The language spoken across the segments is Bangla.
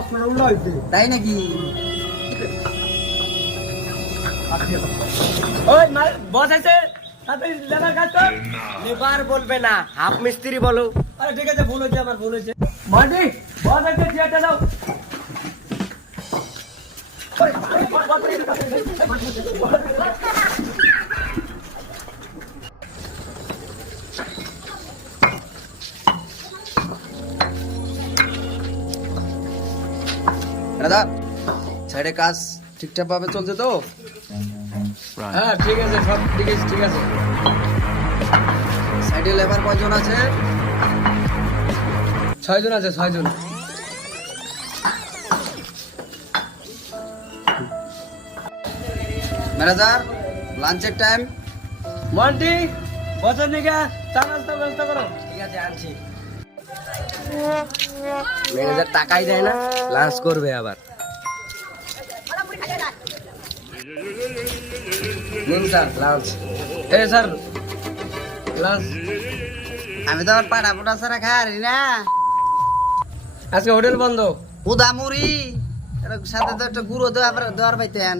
চশমাটা উল্টো হইছে। তাই নাকি? ওই বস আছে, তাড়াতাড়ি লেবার কাজ কর। লেবার বলবে না, হাফ মিস্ত্রি বলো। আরে ঠিক আছে, ভুল হয়েছে, আমার ভুল হয়েছে। মাটি বস আছে, চেয়ারটা দাও। দাদা সাইডে কাজ ঠিকঠাক ভাবে চলছে তো? হ্যাঁ ঠিক আছে, সব ঠিক আছে, ঠিক আছে। সাইডে লেবার কয়জন আছে? 6 জন আছে, 6 জন। ম্যানেজার লাঞ্চের টাইম। মান্টি বসের নিকা চা নাস্তা ব্যবস্থা করো। ঠিক আছে, আনছি। ম্যানেজার টাকাই দেয় না, লাঞ্চ করবে আবার। নিন স্যার লাঞ্চ। এ স্যার লাঞ্চ। আমি তো আমার পাড়া পোটা ছাড়া খাই না। আজকে হোটেল বন্ধ। উদামুড়ি সাথে তো একটা গুঁড়ো দেওয়ার পাইতেন।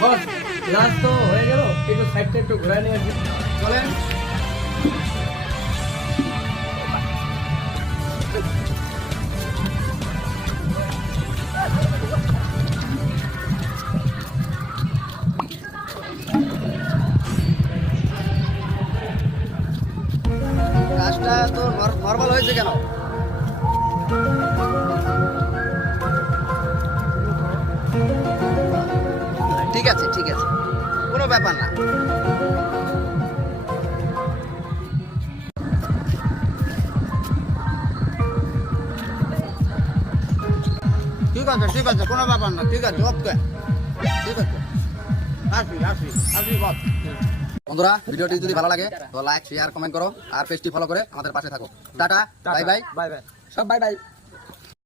বস লাঞ্চ তো হয়ে গেল, একটু সাইডটা একটু ঘুরাই নিয়ে আসি। চলেন। কাজটা তো নর্মাল হয়েছে কেন? ঠিক আছে, ঠিক আছে, কোনো ব্যাপার না। ঠিক আছে, ঠিক আছে, কোনো ব্যাপার না, ঠিক আছে, ওকে, ঠিক আছে, আসি আসি আসি বস। বন্ধুরা ভিডিওটি যদি ভালো লাগে তো লাইক শেয়ার কমেন্ট করো, আর পেজটি ফলো করে আমাদের পাশে থাকো। Tata, bye bye. Bye bye. সব বাই বাই।